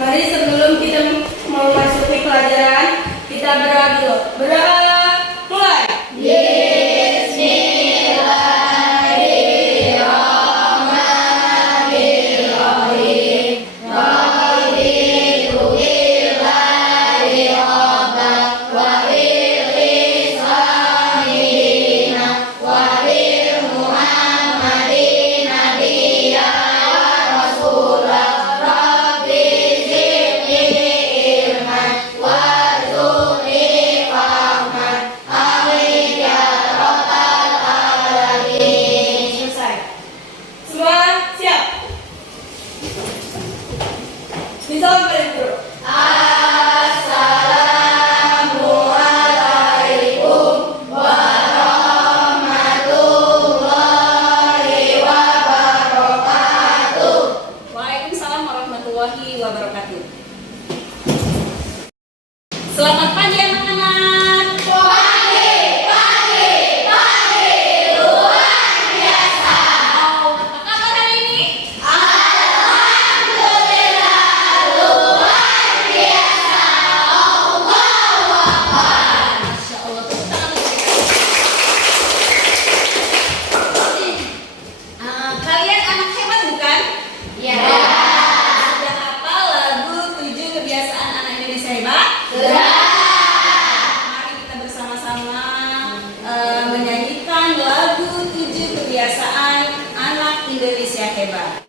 Mari sebelum kita memasuki pelajaran, kita berdoa dulu. Berdoa, mulai. Selamat pagi anak-anak. Pagi. Luar biasa. Apa kabar hari ini? Alhamdulillah luar biasa. Allahu Akbar. Masya Allah, tepuk tangan untuk kita. Kalian anak hebat bukan? Ya. Sudah hafal lagu 7 kebiasaan anak Indonesia hebat? Sudah. Mari kita bersama-sama menyanyikan lagu 7 kebiasaan anak Indonesia hebat.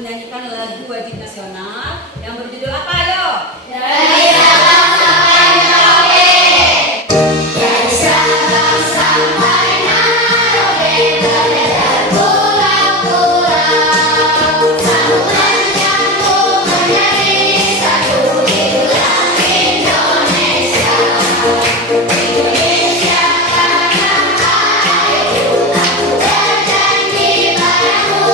Menyanyikan lagu wajib nasional yang berjudul apa, ayo? Dari Sabang sampai Merauke. Dari Sabang sampai Merauke terdengar pulau-pulau. Sambungan nyambung menjadi satu itulah Indonesia. Indonesia tanah airku, aku berjanji padamu.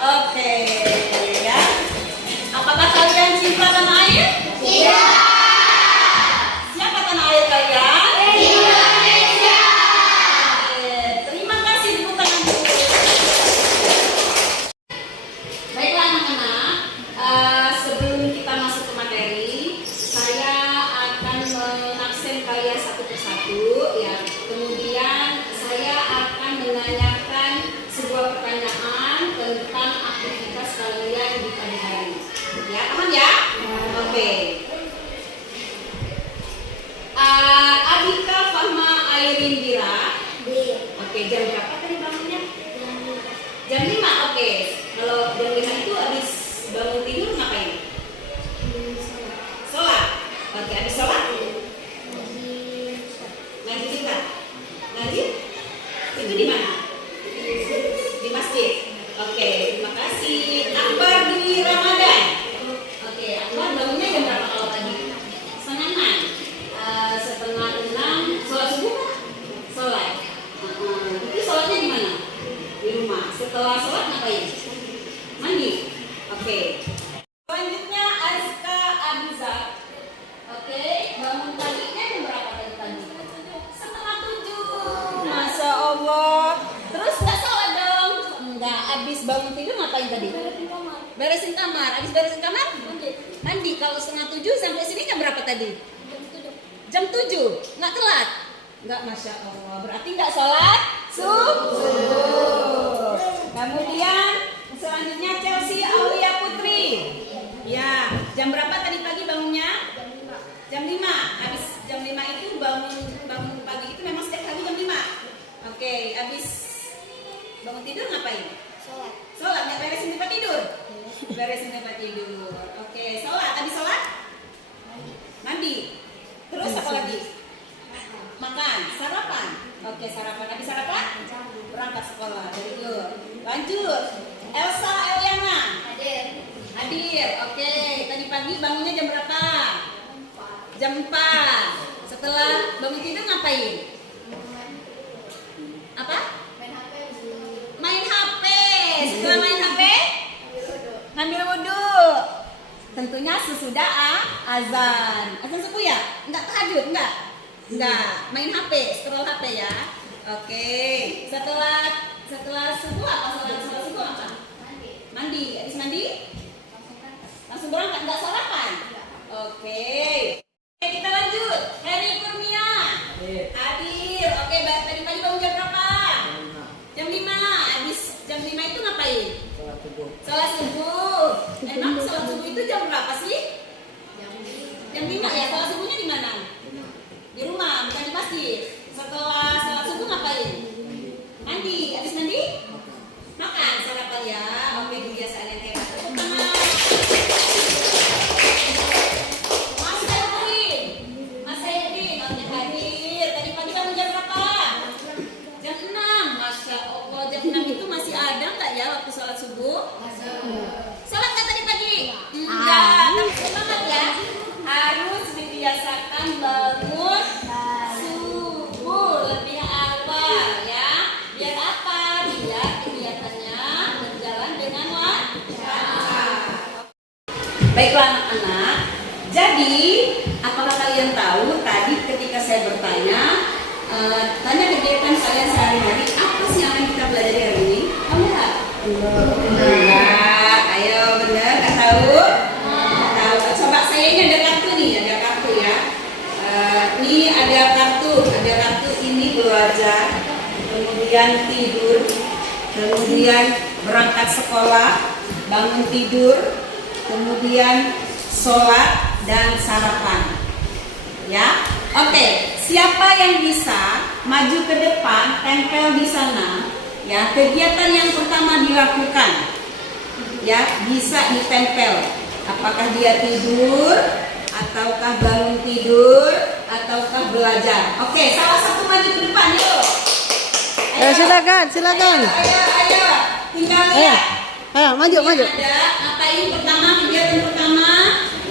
Oke, ya. Apakah kalian cinta tanah air? Tidak. Siapa tanah air kalian? Indonesia. Oke, terima kasih tepuk tangan. Baiklah anak-anak, sebelum kita masuk ke materi, saya akan mengabsen kalian satu persatu, ya. Kemudian saya akan menanyakan sebuah pertanyaan tentang aktivitas kalian di pagi hari. Ya, aman ya? Oke. Adika Fahma Airin Dira. Oke, jam berapa tadi bangunnya? Jam 5. Oke. Kalau jam 5 itu habis bangun tidur ngapain? Sholat. Oke, habis sholat? Ngaji juga. Ngaji? Itu di mana? Di masjid. Oke, terima kasih. Akbar di Ramadan. Oke, Akbar bangunnya jam berapa kalau tadi? Setengah 6. Setengah 6 sholat subuh kan? Sholat. Itu sholatnya di mana? Di rumah. Setelah sholat ngapain? Mandi. Oke. Selanjutnya Azka Abizar. Oke, bangun paginya jam berapa tadi? Setengah 7. Masya Allah. Terus nggak sholat dong? Enggak. Abis bangun tidur ngapain tadi? Beresin kamar. Abis beresin kamar? Mandi kalau setengah 7 sampai sini jam berapa tadi? Jam 7. Nggak telat? Nggak, Masya Allah. Berarti nggak sholat subuh. Kemudian selanjutnya Chelsea Aulia Putri. Ya, jam berapa tadi pagi bangunnya? Jam 5. Habis jam 5 itu bangun pagi itu memang setiap hari jam 5. Oke, habis bangun tidur ngapain? Sholat, nggak beresin tempat tidur? Beresin tempat tidur. Oke, sholat. Habis sholat? Mandi. Terus apa lagi? Makan, sarapan. Oke, sarapan. Habis sarapan? Berangkat sekolah. Jadi lanjut. Elsa Eliana. Hadir. Oke, tadi pagi bangunnya jam berapa? Jam 4. Setelah bangun tidur ngapain? Apa? Main HP. Setelah main HP? Ngambil wudhu. Tentunya sesudah azan. Azan subuh ya? Enggak tahajud, enggak? Enggak. Main HP, scroll HP ya. Oke. Setelah subuh apa? Setelah subuh apa? Mandi. Habis mandi? Langsung berangkat, enggak sarapan? Oke. Oke, kita lanjut. Heri Kurnia. Hadir. Oke, tadi pagi bangun jam berapa? Jam 5. Habis jam 5 itu ngapain? Salat subuh. Emang salat subuh itu jam berapa sih? Jam 5 ya. Salat subuhnya di mana? Di rumah, bukan di masjid. Setelah salat subuh ngapain? Mandi. Habis mandi? Makan, sarapan ya. Oke, kebiasaan yang hebat. Tepuk tangan. Mas Edwin. Oke, hadir. Tadi pagi bangun jam berapa? Jam 6. Masya Allah, jam 6 itu masih ada nggak ya waktu sholat subuh? Sholat nggak tadi pagi? Enggak, tapi semangat ya. Harus dibiasakan bangun subuh lebih awal ya. Biar apa? Biar kegiatannya berjalan dengan lancar. Baiklah anak-anak. Jadi, apakah kalian tahu tadi ketika saya bertanya, tanya kegiatan kalian sehari-hari, apa sih yang akan kita pelajari hari ini? Tahu nggak? Enggak. Ayo, benar? Nggak tahu? Tahu. Coba saya ini ada kartu nih, ada kartu ya. Ini ada kartu ini belajar, kemudian tidur, kemudian berangkat sekolah, bangun tidur, kemudian sholat dan sarapan. Ya, oke. Siapa yang bisa maju ke depan, tempel di sana? Ya, kegiatan yang pertama dilakukan. Ya, bisa ditempel. Apakah dia tidur, ataukah bangun tidur, ataukah belajar? Oke, salah satu maju ke depan, yuk. Ayo silakan. Ayo. Tinggal lihat. Ayo, maju. Ada ngapain pertama?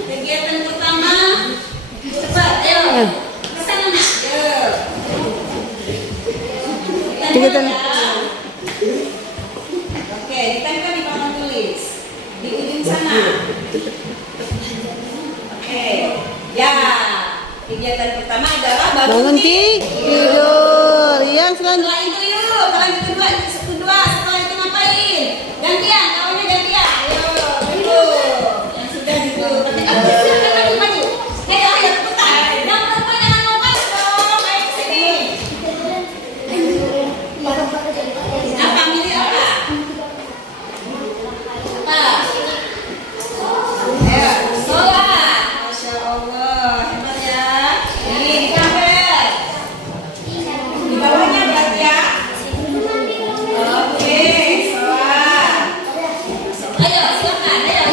Kegiatan pertama. Cepat, ayo. Kesana nak. Yuk. Kegiatan. Oke, ditempel di papan tulis di ujung sana. Oke, ya. Kegiatan pertama adalah Bangun tidur. Yang selanjutnya. Setelah itu yuk, lanjut kedua. Setelah itu ngapain? Gantian, kawannya gantian. Ayo, yang sudah dulu. Silakan maju. Ayo, cepetan. Yang perempuan jangan lompat dong. Ayo ke sini. Apa? Milih apa? Ayo, sholat. Masya Allah, hebat ya. Ini ditempel. Di bawahnya berarti ya. Oke, sholat. Ayo, silakan. Ayo.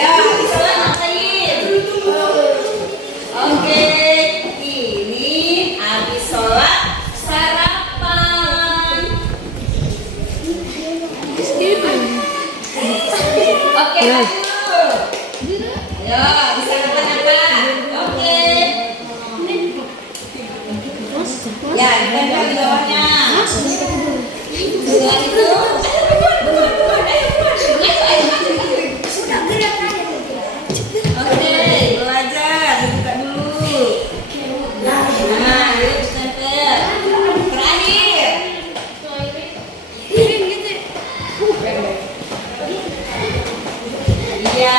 Ayo, sholat ngapain? Oke, ini habis sholat sarapan. Oke, lanjut. Ayo, bisa sarapan apa? Oke. Ya, ditempel di bawahnya. Setelah itu, oke, belajar, dibuka dulu. Nah, yuk ditempel. Terakhir. Ya.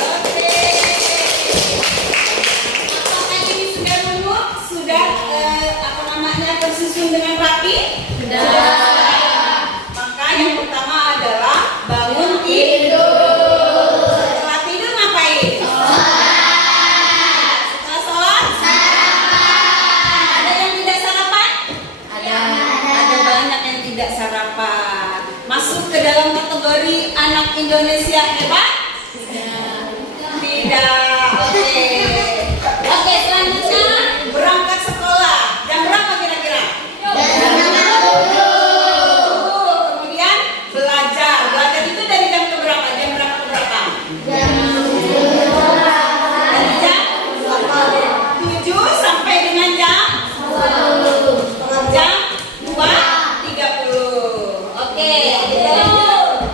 Oke. Apakah ini sudah penuh? Sudah apa namanya tersusun dengan rapi? Sudah. Maka yang pertama adalah bangun tidur. Setelah tidur ngapain? Setelah sholat? Ada yang tidak sarapan? Ada banyak yang tidak sarapan. Masuk ke dalam kategori anak Indonesia hebat? Tidak. Oke, selanjutnya berangkat sekolah. Jam berapa kira-kira? Kemudian belajar. Belajar itu dari jam ke berapa? Jam berapa ke berapa? Dari jam 7 sampai dengan jam 2:30. Oke.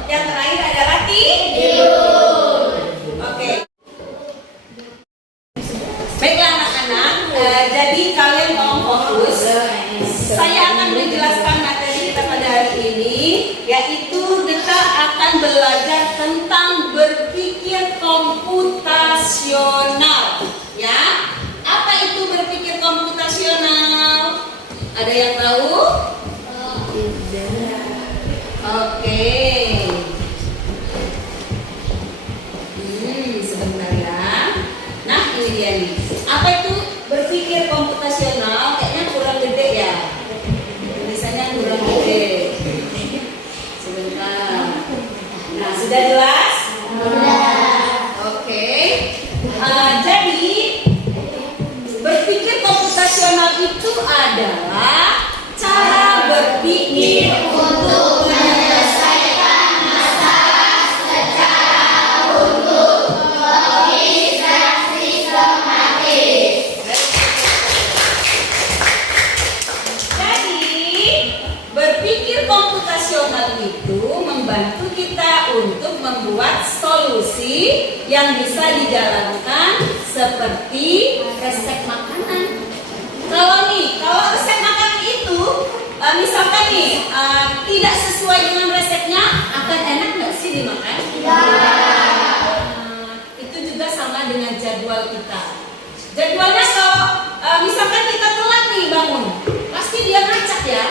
Yang terakhir adalah tidur. Oke. Baiklah anak-anak, jadi kalian tolong fokus. Saya akan menjelaskan materi kita pada hari ini, yaitu kita akan belajar tentang berpikir komputasional. Ya, apa itu berpikir komputasional? Ada yang tahu? Oke. Sebentar ya. Nah, ini dia nih. Apa itu berpikir komputasional? Kayaknya kurang gede ya. Tulisannya kurang gede. Sebentar. Nah, sudah jelas? Oke. Jadi berpikir komputasional itu adalah cara berpikir untuk menyelesaikan masalah secara utuh, logis dan sistematis. Jadi berpikir komputasional itu membantu kita untuk membuat solusi yang bisa dijalankan seperti resep makanan. Kalau resep makanan itu misalkan nih tidak sesuai dengan resepnya, akan enak nggak sih dimakan? Itu juga sama dengan jadwal kita. Jadwalnya kalau misalkan kita telat nih bangun, pasti dia ngacak ya.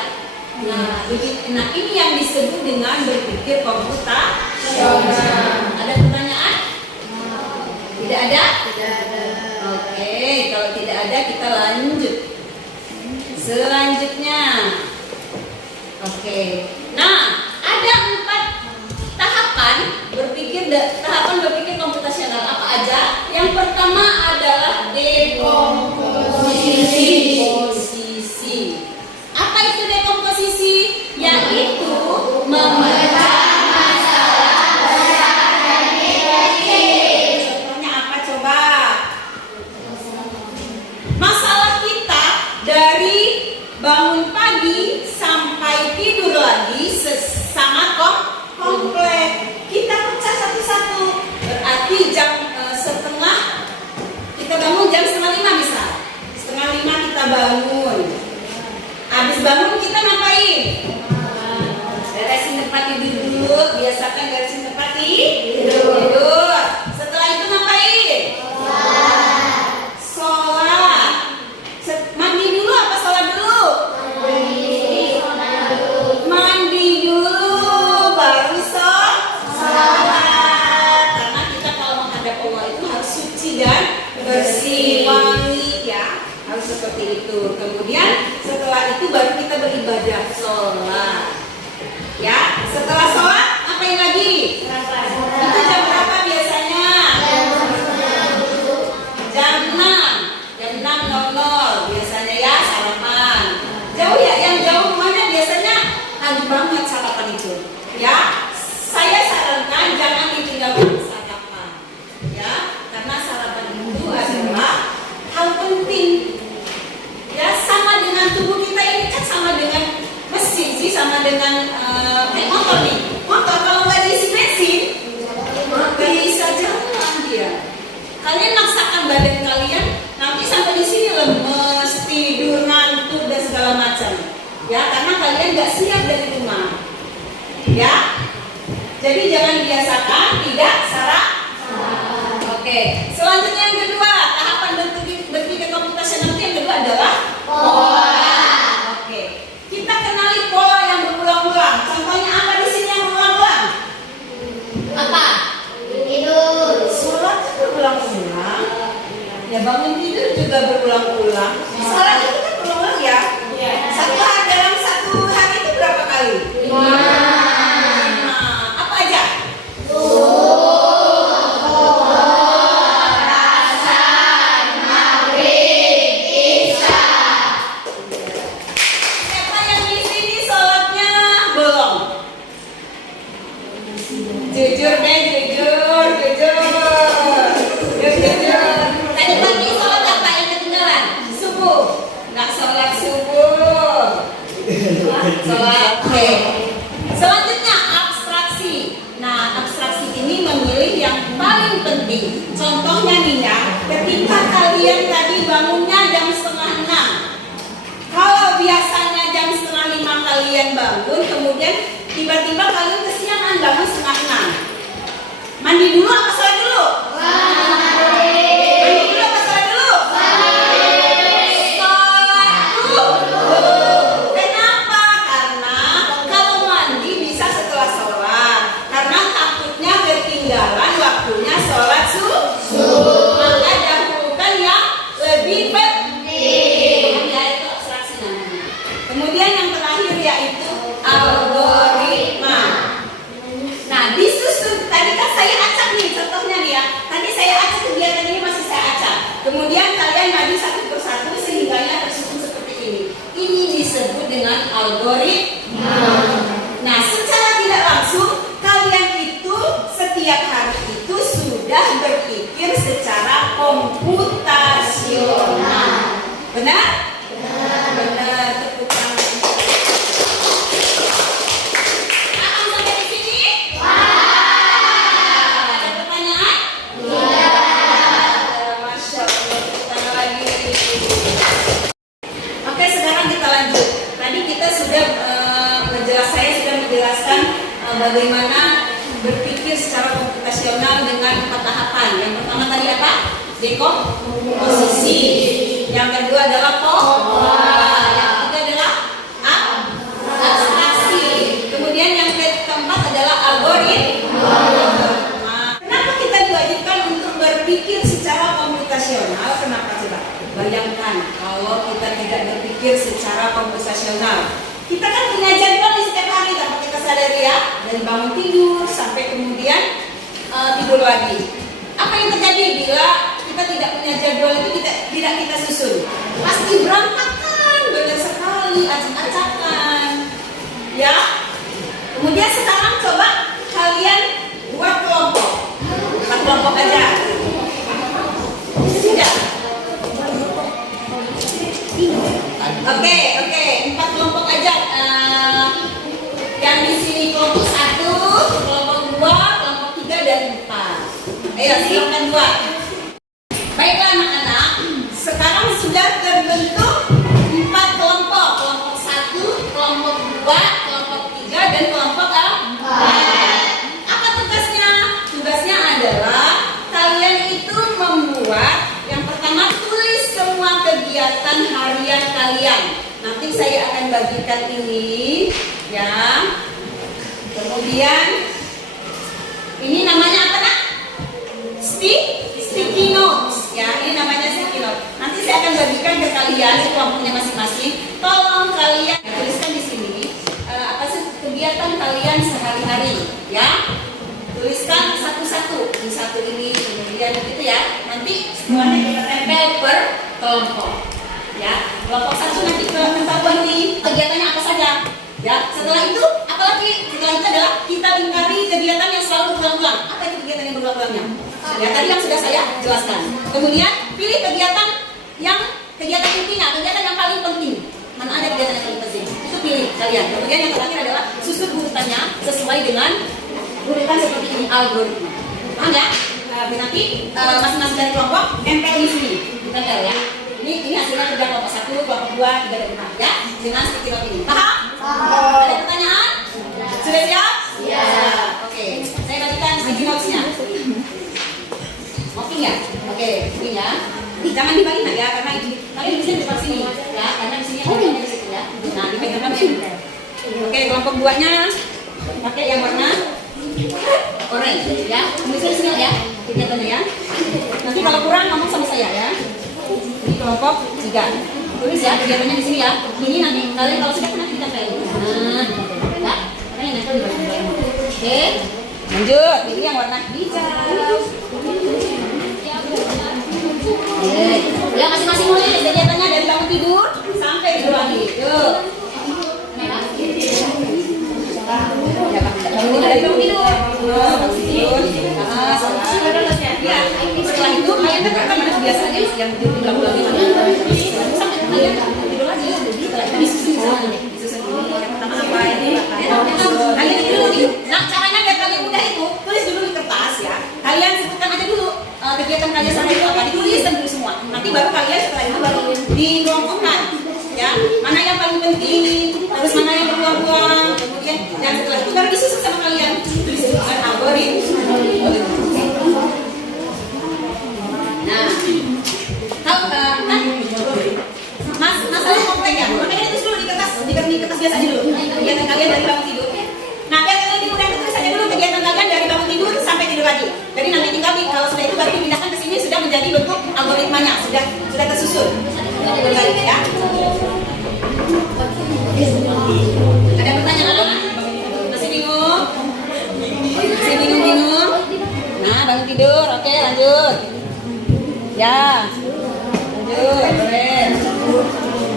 Nah ini yang disebut dengan berpikir komputasional. Ada pertanyaan? Tidak ada? Oke, kalau tidak ada kita lanjut. Selanjutnya, oke. Nah, ada 4 tahapan berpikir komputasional. Apa aja? Yang pertama adalah dekomposisi. Apa itu dekomposisi? Yaitu memecah masalah besar menjadi kecil. Contohnya apa coba? Masalah kita dari bangun pagi sampai tidur lagi sangat kompleks. Kita pecah satu-satu. Berarti jam setengah kita bangun jam 4:30 misal. 4:30 kita bangun. Habis bangun kita ngapain? Beresin tempat tidur dulu. Biasakan beresin tempat tidur. Setelah itu ngapain? Sholat. Mandi dulu apa sholat dulu? Mandi dulu baru sholat. Karena kita kalau menghadap Allah itu harus suci dan bersih, wangi ya. Harus seperti itu. Kemudian setelah itu baru kita beribadah sholat. Ya, setelah sholat ngapain lagi? Itu jam berapa biasanya? Jam 6:00 biasanya ya sarapan. Jauh ya, yang jauh mana biasanya pagi banget sarapan itu. Ya, saya sarankan jangan ditinggalkan sarapan. Ya, karena sarapan itu adalah hal penting. Ya, sama dengan tubuh kita ini kan sama dengan mesin sih, sama dengan motor nih. Motor kalau nggak diisi bensin, nggak bisa jalan dia. Kalian maksakan badan kalian nanti sampai di sini lemes, tidur, ngantuk dan segala macam. Ya, karena kalian nggak siap dari rumah. Jadi jangan biasakan tidak salah. Oke. Selanjutnya yang kedua, tahapan berpikir komputasional yang kedua adalah pola. Oke. Kita kenali pola yang berulang-ulang. Contohnya apa di sini yang berulang-ulang? Apa? Tidur. Sholat kan berulang-ulang. Ya bangun tidur juga berulang-ulang. Sholat itu kan berulang ya. Dalam satu hari itu berapa kali? 5. Apa aja? Siapa yang di sini sholatnya belum? Jujur deh, jujur. Tadi pagi sholat apa yang ketinggalan? Subuh. Nggak sholat subuh. Sholat. Oke. Selanjutnya abstraksi. Nah, abstraksi ini memilih yang paling penting. Contohnya nih ya, ketika kalian tadi bangunnya jam 4:30. Kalau biasanya jam 4:30 kalian bangun, kemudian tiba-tiba kalian kesiangan bangun 5:30. Mandi dulu apa sholat dulu? Mandi dulu apa sholat dulu? Sholat dulu. Kenapa? Karena kalau mandi bisa setelah sholat. Karena takutnya ketinggalan waktunya sholat subuh. Maka dahulukan yang lebih penting. Ya, itu abstraksi namanya. Kemudian yang terakhir yaitu algoritma. Nah, disusun. Tadi kan saya acak nih, contohnya nih ya. Tadi saya acak kegiatan ini masih saya acak. Kemudian kalian maju satu persatu sehingganya tersusun seperti ini. Ini disebut dengan algoritma. Nah, secara tidak langsung kalian itu setiap hari itu sudah berpikir secara komputasional. Benar? Benar. Tepuk tangan. Paham sampai di sini? Ada pertanyaan? Masya Allah, tepuk tangan lagi. Oke, sekarang kita lanjut. Tadi kita sudah saya sudah menjelaskan bagaimana berpikir secara komputasional dengan 4 tahapan. Yang pertama tadi apa? Dekomposisi. Yang kedua adalah pola. Yang ketiga adalah abstraksi. Kemudian yang keempat adalah algoritma. Kenapa kita diwajibkan untuk berpikir secara komputasional? Kenapa coba? Bayangkan kalau kita tidak berpikir secara komputasional. Kita kan punya jadwal di setiap hari tanpa kita sadari ya. Dari bangun tidur sampai kemudian tidur lagi. Apa yang terjadi bila kita tidak punya jadwal itu tidak kita susun? Pasti berantakan, benar sekali, acak-acakan. Ya. Kemudian sekarang coba kalian buat kelompok. 4 kelompok aja. Sudah. Oke, 4 kelompok aja. Yang di sini kelompok 1, kelompok 2, kelompok 3 dan 4. Ayo silakan buat. Baiklah anak-anak, sekarang sudah terbentuk 4 kelompok. Kelompok 1, kelompok 2, kelompok 3 dan kelompok 4. Apa tugasnya? Tugasnya adalah kalian itu membuat yang pertama tulis semua kegiatan harian kalian. Nanti saya akan bagikan ini ya. Kemudian ini namanya apa nak? Sticky notes ya. Ini namanya sticky notes. Nanti saya akan bagikan ke kalian kelompoknya masing-masing. Tolong kalian tuliskan di sini apa sih kegiatan kalian sehari-hari ya. Tuliskan satu-satu. Di satu ini kemudian gitu ya. Nanti semuanya kita tempel per kelompok. Ya, kelompok 1 nanti ketahuan nih kegiatannya apa saja. Ya, setelah itu apalagi? Setelah itu adalah kita lingkari kegiatan yang selalu berulang-ulang. Apa itu kegiatan yang berulang-ulangnya? Ya, tadi yang sudah saya jelaskan. Kemudian pilih kegiatan intinya, kegiatan yang paling penting. Mana ada kegiatan yang paling penting? Itu pilih kalian. Kemudian yang terakhir adalah susun urutannya sesuai dengan urutan seperti ini algoritma. Paham ya? Nanti masing-masing dari kelompok nempel di sini, ditempel ya. Ini hasilnya kerja kelompok 1, kelompok 2, 3 dan 4 ya. Dengan sticky note ini. Paham? Ada pertanyaan? Sudah siap? Iya. Oke. jangan dibalik ya, karena kalian bisa di sini ya, karena di sini ada di situ ya. Nah, dipegang ya. Oke, kelompok 2-nya pakai yang warna orange ya. Bisa di sini ya, kegiatannya ya. Nanti kalau kurang ngomong sama saya ya. Ini kelompok 3. Tulis ya kegiatannya di sini ya. Ini nanti kalian kalau sudah nanti kita kayak nah, ya. Karena yang nempel di bagian. Oke. Lanjut. Ini yang warna hijau. Oke. Ya masing-masing mulai kegiatannya dari bangun tidur sampai tidur lagi. Yuk. Ya, dari bangun tidur. Bangun tidur. Ya, setelah itu kalian kan ada kebiasaan yang diulang-ulang sampai kalian tidur lagi. Setelah itu disusun dulu. Yang pertama apa ini? Kalian tidur dulu. Nah, caranya biar kalian mudah itu, tulis dulu di kertas ya. Kalian sebutkan aja dulu kegiatan kalian sampai itu apa, ditulis dan dulu semua. Nanti baru kalian setelah itu baru dikelompokkan. Ya, mana yang paling penting, terus mana yang berbuang-buang, kemudian dan setelah itu baru disusun sama kalian. Tulis dengan algoritma. Nah, kalau kan masalah komplek ya, makanya itu dulu di kertas biasa aja dulu. Kegiatan kalian dari bangun tidur. Nah, biar kalian lebih mudah tulis aja dulu kegiatan kalian dari bangun tidur sampai tidur lagi. Jadi nanti tinggal kalau sudah itu baru dipindahkan ke sini sudah menjadi bentuk algoritmanya, sudah tersusun. Baik ya. Ada pertanyaan? Masih bingung? Masih bingung? Nah, bangun tidur. Oke, lanjut. Ya, lanjut, boleh.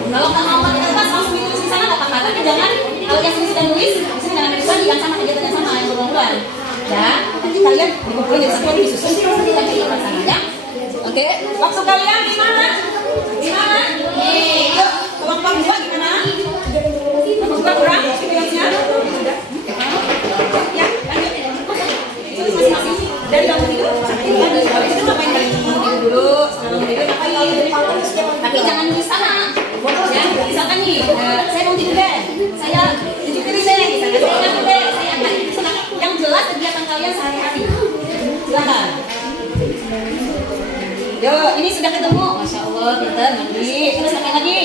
Kalau nggak mau pakai kertas langsung ditulis di sana nggak apa-apa. Tapi jangan kalau yang sini sudah nulis, di sini jangan nulis lagi yang sama kegiatan yang sama yang berulang-ulang. Ya, nanti kalian dikumpulin jadi satu disusun di kertas sana ya. Oke, waktu kalian di mana? Di mana? Yuk, kelompok 2 gimana? Kelompok 2 kurang? Videonya? Ya, lanjut. Tulis masing-masing dari bangun tidur sampai tidur lagi. Habis itu ngapain kalian? Dulu, sebelum tidur ngapain? Tapi jangan di sana. Ya, misalkan nih, saya mau tidur deh. Saya tidur deh, misalnya saya ngantuk deh. Saya akan yang jelas kegiatan kalian sehari-hari. Silakan. Yuk, ini sudah ketemu. Masya Allah, pintar mandi. Terus ngapain lagi?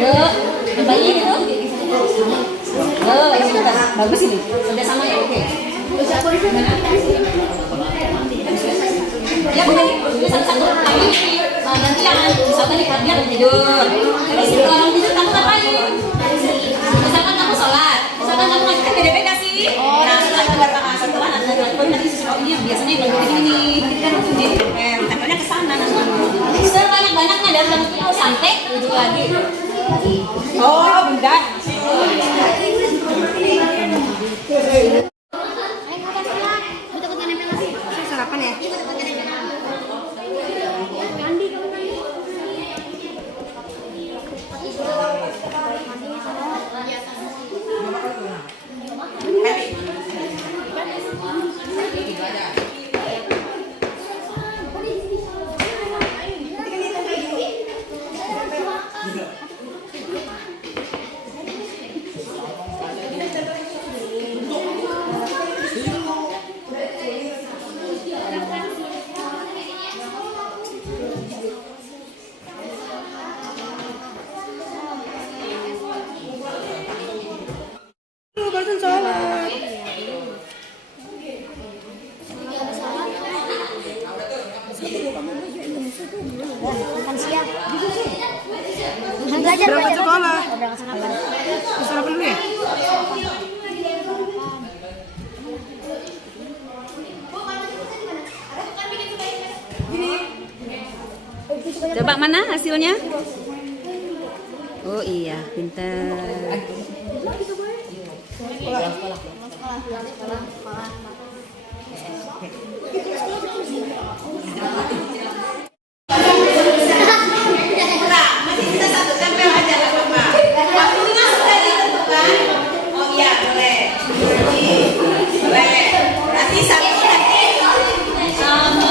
Yuk, kembali itu. Oh, ini sudah bagus ini. Sudah sama ya, oke. Ya bukan ini satu-satu tapi gantian misalkan nih kalian tidur terus orang tidur kamu ngapain misalkan kamu sholat misalkan kamu ngajukan beda-beda sih nah setelah itu setelah nanti sesuatu ini biasanya yang ini kita jadi tempelnya ke sana sebanyak-banyaknya dari bangun tidur sampai tidur lagi oh bunda sarapan ya barusan sholat. Makan siang. Berangkat sekolah. Sarapan dulu ya? Coba mana hasilnya? Oh iya, pintar. masih bisa satu tempel aja nggak apa-apa. Waktunya sudah ditentukan. Oh iya boleh. Boleh. Berarti satu nanti sama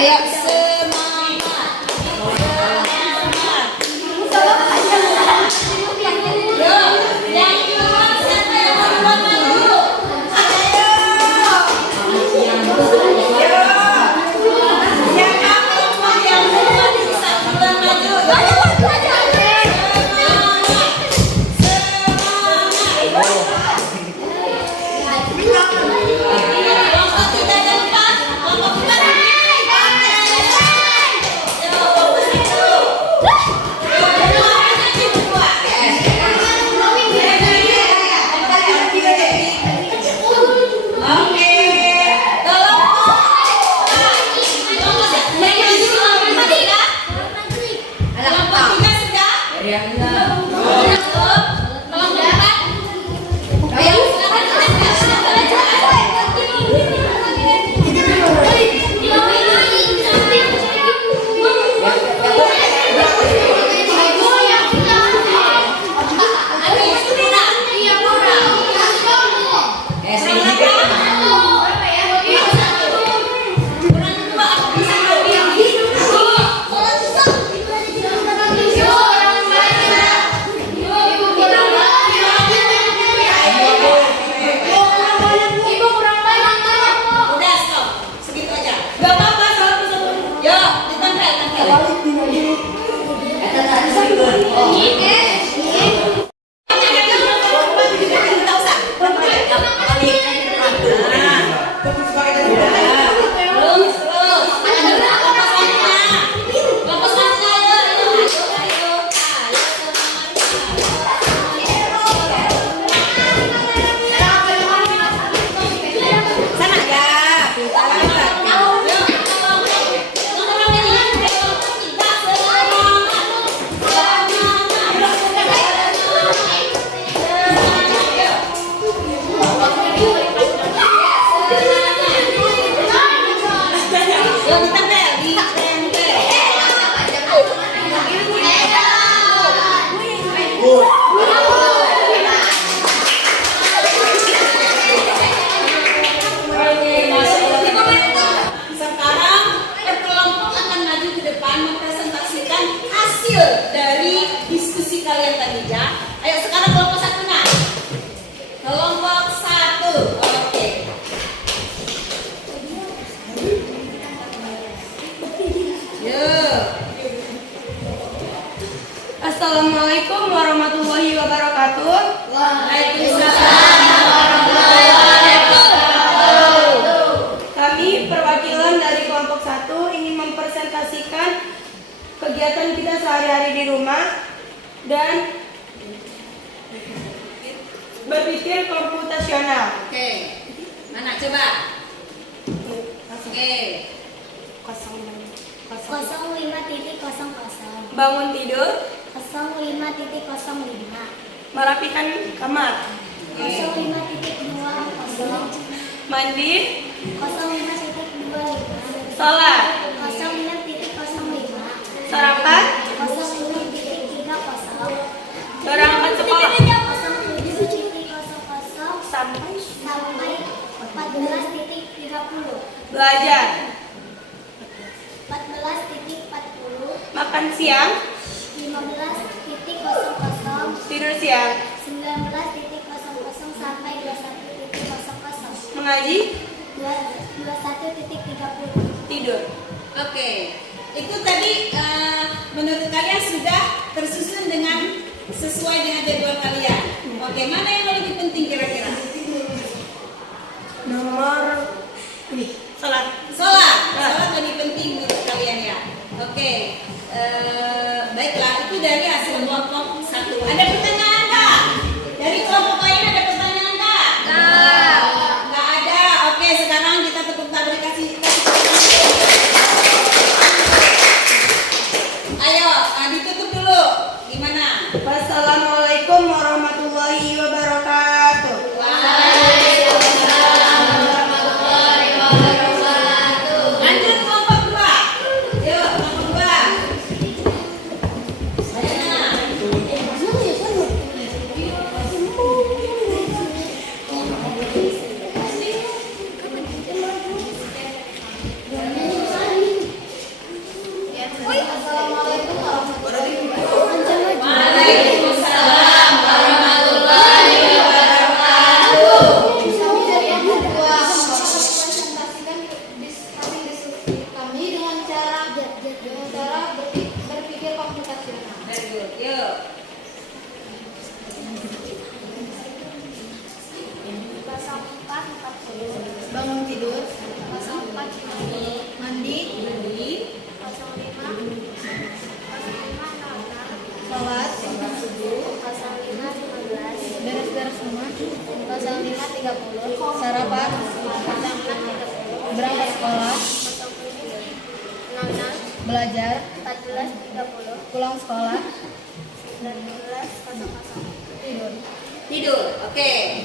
ayo semangat. hasil dari diskusi kalian tadi ya. Ayo sekarang kelompok satu nah. Kelompok satu. Oke. Yuk. Assalamualaikum warahmatullahi wabarakatuh. Waalaikumsalam warahmatullahi wabarakatuh. Kami perwakilan dari kelompok 1 ingin mempresentasikan kegiatan kita sehari-hari di rumah dan berpikir komputasional. Oke. Mana coba? Oke. 05.00 Bangun tidur, 05.05 merapikan kamar, 05.20 mandi, 05.25 sholat, 06.05 sarapan, 05.30 berangkat sekolah, 07.00 sampai 14.30 belajar, 14.40 makan siang, 15.00 tidur siang, 19.00 sampai 21.00 mengaji, 21.30 tidur. Oke. Itu tadi menurut kalian sudah tersusun dengan sesuai dengan jadwal kalian. Oke, mana yang lebih penting kira-kira? Nomor ini, sholat. Sholat lebih penting menurut kalian ya. Oke. Baiklah, itu dari hasil kelompok satu. Ada pertanyaan nggak? Dari kelompok lain ada pertanyaan nggak? Nggak ada. Oke, sekarang kita tepuk tangan kasih. Ayo, ditutup dulu. Gimana? Wassalamualaikum warahmatullahi wabarakatuh. Lanjut kelompok 2. Yuk, kelompok 2. Waalaikumsalam warahmatullahi wabarakatuh. kami dengan cara berpikir komputasional. Very good. Yuk. Bangun tidur, 04 mandi, 05 sholat, 05.15 beres-beres rumah, 05.30 sarapan, 06.30 berangkat sekolah, 06 belajar, 14.30 pulang sekolah, 19.00 tidur. Tidur. Oke.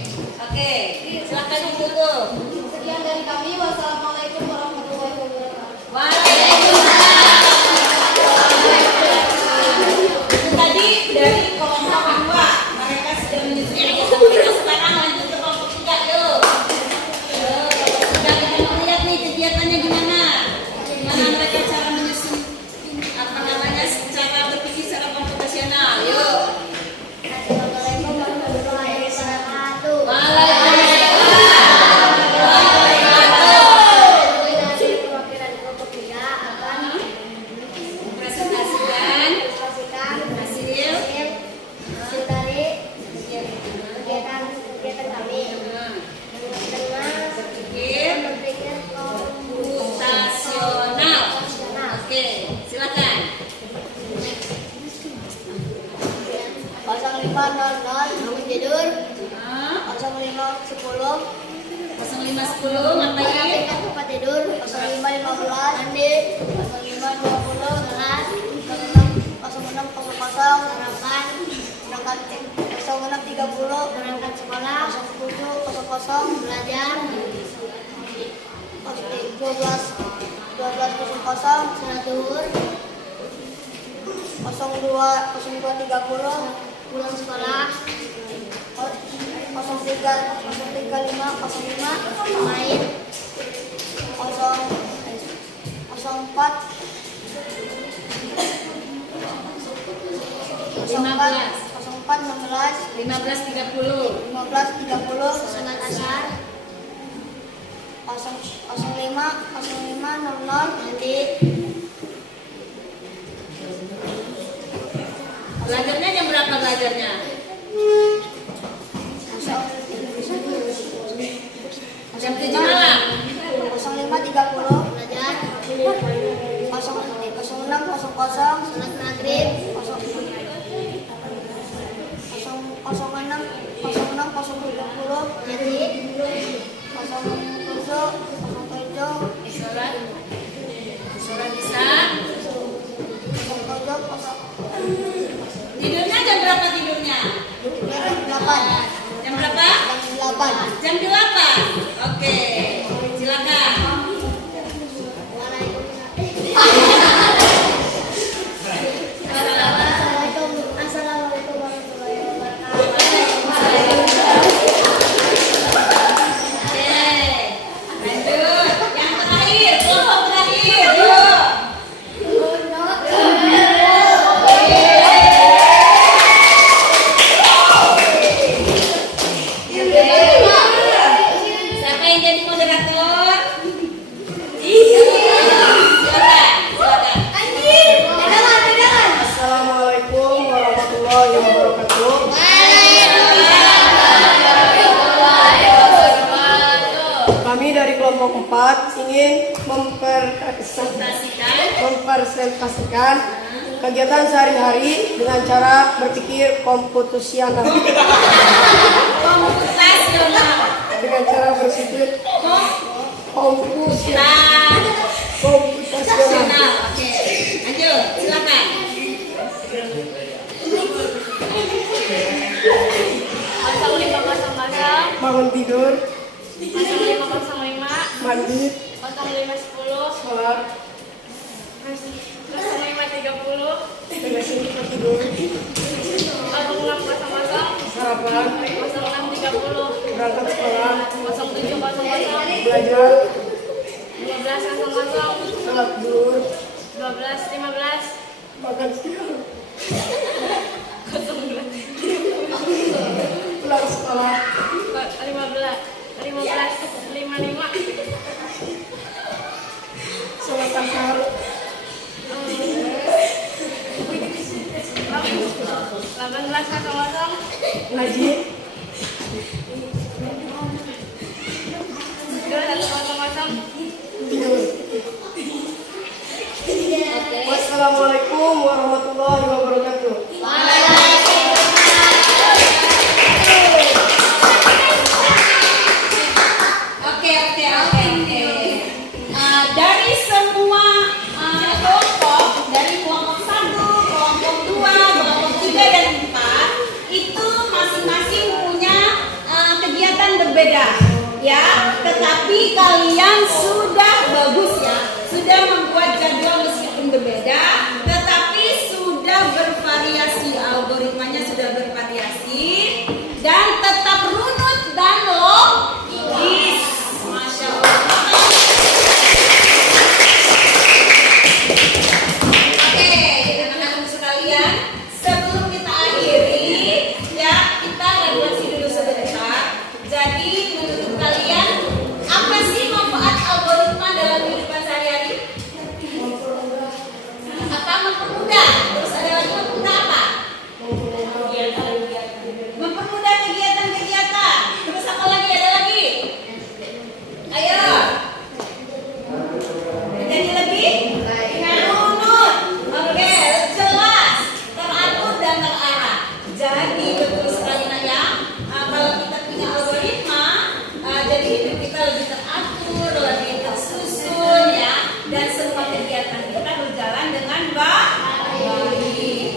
Silakan ditutup. Sekian dari kami. Wassalamualaikum warahmatullahi wabarakatuh. Waalaikumsalam. Tadi dari kelompok 2 mereka sudah menyusun kegiatan kita. Sekarang lanjut ke kelompok 3 yuk. Sudah kita mau lihat nih kegiatannya gimana. Gimana mereka cara menyusun cara berpikir secara komputasional. Yuk. Assalamualaikum warahmatullahi wabarakatuh. Perwakilan kelompok 3 akan Presentasikan mempresentasikan hasil hasil dari kegiatan kami dengan berpikir berpikir komputasional. Oke, silakan. 05.00 bangun tidur, 05.10 05.10 ngapain? merapikan tempat tidur, 05.15 mandi, 05.20 sholat, 06.00 sarapan, berangkat 06.30 berangkat sekolah, 07.00 belajar, 12.00 sholat zuhur, 02.30 pulang sekolah, 03.05 main, 04 15.30. 15.30 susunan asar 05.00 detik. Belajarnya jam berapa belajarnya? Jam 7 malam. 05.30 belajar 06.00 sunat maghrib 06.30 detik 07.07 Sholat Isya. 07.00 Tidurnya jam berapa tidurnya? jam 8 Jam berapa? jam 8 Jam 8. Oke, silakan. Assalamualaikum warahmatullahi wabarakatuh. Oke, lanjut. Yang terakhir, kelompok terakhir. Yuk. Siapa yang jadi moderator? Silakan. Assalamualaikum warahmatullahi wabarakatuh. Kami dari kelompok 4 ingin mempresentasikan kegiatan sehari-hari dengan cara berpikir komputasional. Komputasional. Dengan cara berpikir komputasional. Komputasional. Oke, lanjut. Silakan. 05.00 Bangun tidur, 05.05 mandi, 05.10 sholat, 05.30 beresin tempat tidur, 06.00 sarapan, 06.30 berangkat sekolah, 07.00 belajar, 12.00 sholat zuhur, 12.15 makan siang, 0 pulang sekolah, 15.55 sholat asar, 18.00 ngaji, 21.00 tidur. Wassalamualaikum warahmatullahi wabarakatuh. Oke. Dari semua kelompok, dari kelompok 1, kelompok 2, kelompok 3 dan 4, itu masing-masing punya kegiatan berbeda, ya. Tetapi kalian sudah bagus ya, sudah membuat jadwal meskipun berbeda, tetapi sudah bervariasi, algoritmanya sudah bervariasi dan tetap runut dan logis. Masya Allah. Oke, anak-anak sekalian, sebelum kita akhiri, ya kita refleksi dulu sebentar. Jadi menurut kalian apa sih manfaat algoritma dalam kehidupan sehari-hari? Apa mempermudah? Terus ada lagi mempermudah apa? Mempermudah kegiatan-kegiatan. Terus apa lagi? Ada lagi? Ayo. Menjadi lebih runut. Oke, jelas, teratur dan terarah. Jadi betul sekali nak ya. Kalau kita punya algoritma, jadi hidup kita lebih teratur, lebih tersusun ya, dan semua kegiatan kita berjalan dengan baik.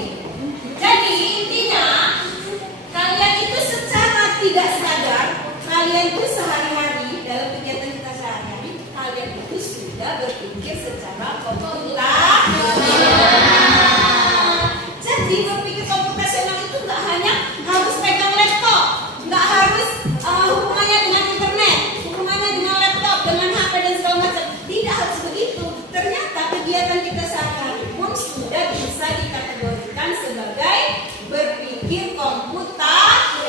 Jadi intinya kalian itu secara tidak sadar, kalian itu sehari-hari dalam kegiatan kita sehari-hari, kalian itu sudah berpikir secara komputasional. Jadi berpikir komputasional itu nggak hanya harus pegang laptop, nggak harus hubungannya dengan internet, hubungannya dengan laptop, dengan HP dan segala macam. Tidak harus begitu. Ternyata kegiatan kita sehari-hari pun sudah bisa dikategorikan sebagai berpikir komputasional.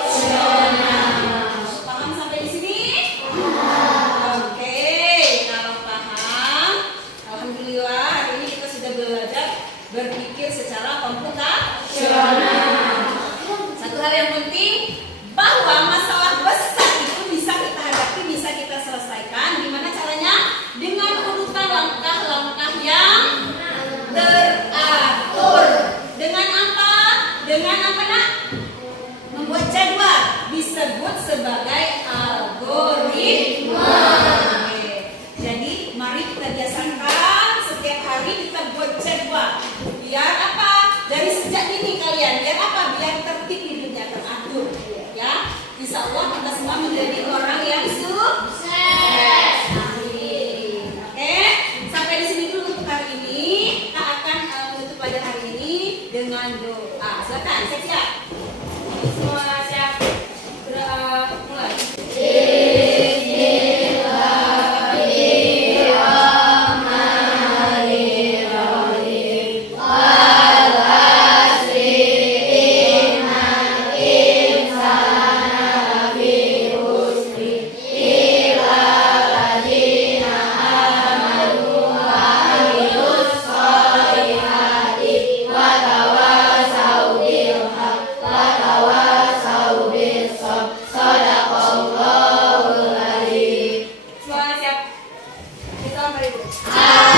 Bapak Ibu.